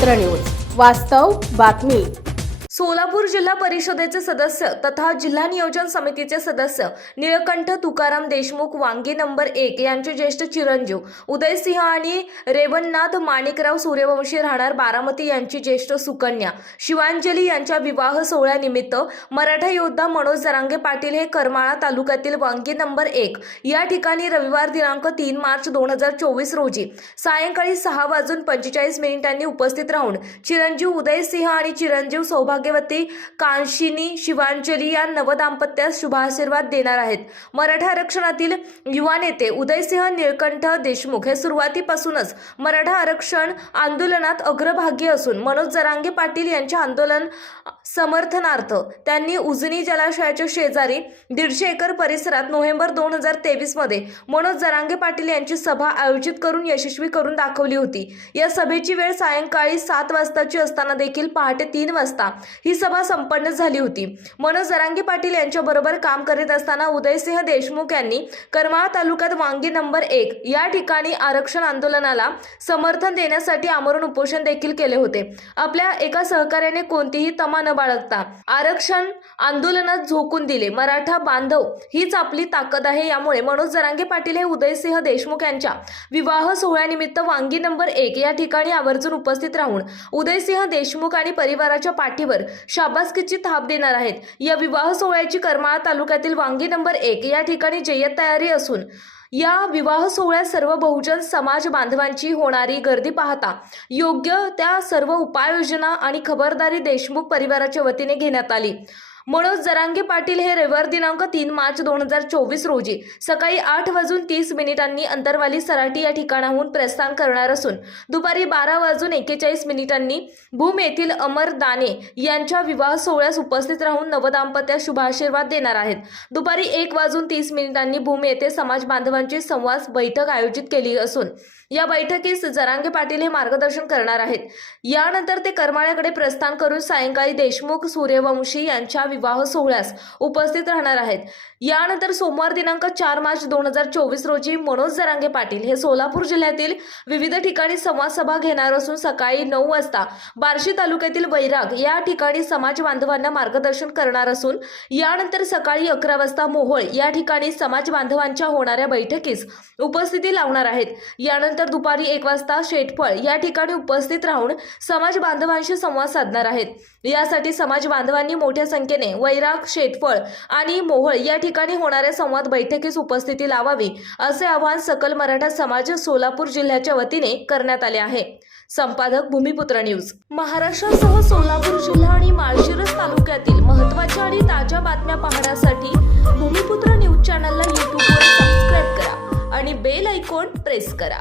मित्र न्यूज. वास्तव बातमी. सोलापूर जिल्हा परिषदेचे सदस्य तथा जिल्हा नियोजन समितीचे सदस्य निळकंठ तुकाराम देशमुख वांगी नंबर एक यांचे ज्येष्ठ चिरंजीव उदयसिंह आणि रेवणनाथ माणिकराव सूर्यवंशी राहणार बारामती यांची ज्येष्ठ सुकन्या. शिवांजली यांच्या विवाह सोहळ्यानिमित्त मराठा योद्धा मनोज जरांगे पाटील हे करमाळा तालुक्यातील वांगी नंबर एक या ठिकाणी रविवार दिनांक तीन मार्च दोन हजार चोवीस रोजी सायंकाळी सहा वाजून पंचेचाळीस मिनिटांनी उपस्थित राहून चिरंजीव उदयसिंह आणि चिरंजीव सौभाग्य सौभाग्यवती कांशिनी शिवांजली या नवदाम्पत्यास शुभाशीर्वाद देणार आहेत. मराठा आरक्षणातील युवा नेते उदयसिंह निळकंठ देशमुख हे सुरुवातीपासूनच मराठा आरक्षण आंदोलनात अग्रभागी असून मनोज जरांगे पाटील यांच्या आंदोलन समर्थनार्थ त्यांनी उजनी जलाशयाच्या शेजारी दीडशे एकर परिसरात नोव्हेंबर दोन हजार तेवीसमध्ये मनोज जरांगे पाटील यांची सभा आयोजित करून यशस्वी करून दाखवली होती. या सभेची वेळ सायंकाळी सात वाजताची असताना देखील पहाटे तीन वाजता ही सभा संपन्न झाली होती. मनोज जरांगे पाटील यांच्याबरोबर काम करीत असताना उदयसिंह देशमुख यांनी करमाळा तालुक्यात वांगी नंबर एक या ठिकाणी आरक्षण आंदोलनाला समर्थन देण्यासाठी आमरण उपोषण देखील केले होते. आपल्या एका सहकार्याने कोणतीही तमा न बाळगता. आरक्षण आंदोलनात झोकून दिले. मराठा बांधव हीच आपली ताकद आहे यामुळे मनोज जरांगे पाटील हे उदयसिंह देशमुख यांच्या विवाह सोहळ्यानिमित्त वांगी नंबर एक या ठिकाणी आवर्जून उपस्थित राहून उदयसिंह देशमुख आणि परिवाराच्या पाठीवर शाबासकीची थाप देणार आहेत. या विवाह सोहळ्याची करमाळा तालुक्यातील वांगी नंबर एक या ठिकाणी जय्यत तयारी असून या विवाह सोहळ्यात सर्व बहुजन समाज बांधवांची होणारी गर्दी पाहता योग्य त्या सर्व उपाययोजना आणि खबरदारी देशमुख परिवाराच्या वतीने घेण्यात आली. मनोज जरांगे पाटील हे रविवार दिनांक तीन मार्च दोन हजार चोवीस रोजी सकाळी आठ वाजून तीस मिनिटांनी अंतरवाली सराटी या ठिकाणाहून प्रस्थान करणार असून दुपारी बारा वाजून एकेचाळीस मिनिटांनी भूम येथील अमर दाने यांच्या विवाह सोहळ्यास उपस्थित राहून नवदाम्पत्या शुभाशीर्वाद देणार आहेत. दुपारी एक वाजून तीस मिनिटांनी भूम येथे समाज बांधवांची संवाद बैठक आयोजित केली असून या बैठकीस जरांगे पाटील हे मार्गदर्शन करणार आहेत. यानंतर ते करमाळ्याकडे प्रस्थान करून सायंकाळी देशमुख सूर्यवंशी यांच्या विवाह सोहळ्यास उपस्थित राहणार आहेत. यानंतर सोमवार दिनांक चार मार्च दोन हजार चोवीस रोजी मनोज जरांगे पाटील हे सोलापूर जिल्ह्यातील विविध ठिकाणी समाजसभा घेणार असून सकाळी नऊ वाजता बार्शी तालुक्यातील वैराग या ठिकाणी समाज बांधवांना मार्गदर्शन करणार असून यानंतर सकाळी अकरा वाजता मोहोळ या ठिकाणी समाज बांधवांच्या होणाऱ्या बैठकीस उपस्थिती लावणार आहेत. यानंतर दुपारी एक वाजता शेटफळ या ठिकाणी उपस्थित राहून समाज बांधवांशी संवाद साधणार आहेत. यासाठी समाज बांधवांनी मोठ्या संख्येने वैराग शेटफळ आणि मोहळ या ठिकाणी होणाऱ्या संवाद बैठकीस उपस्थिती लावावी असे आवाहन सकल मराठा समाज सोलापूर जिल्ह्याच्या वतीने करण्यात आले आहे. संपादक भूमिपुत्र न्यूज. महाराष्ट्रासह सोलापूर जिल्हा आणि माळशिरस तालुक्यातील महत्त्वाच्या आणि ताज्या बातम्या पाहण्यासाठी भूमिपुत्र न्यूज चॅनलला यूट्यूबवर सबस्क्राईब करा आणि बेल आयकॉन प्रेस करा.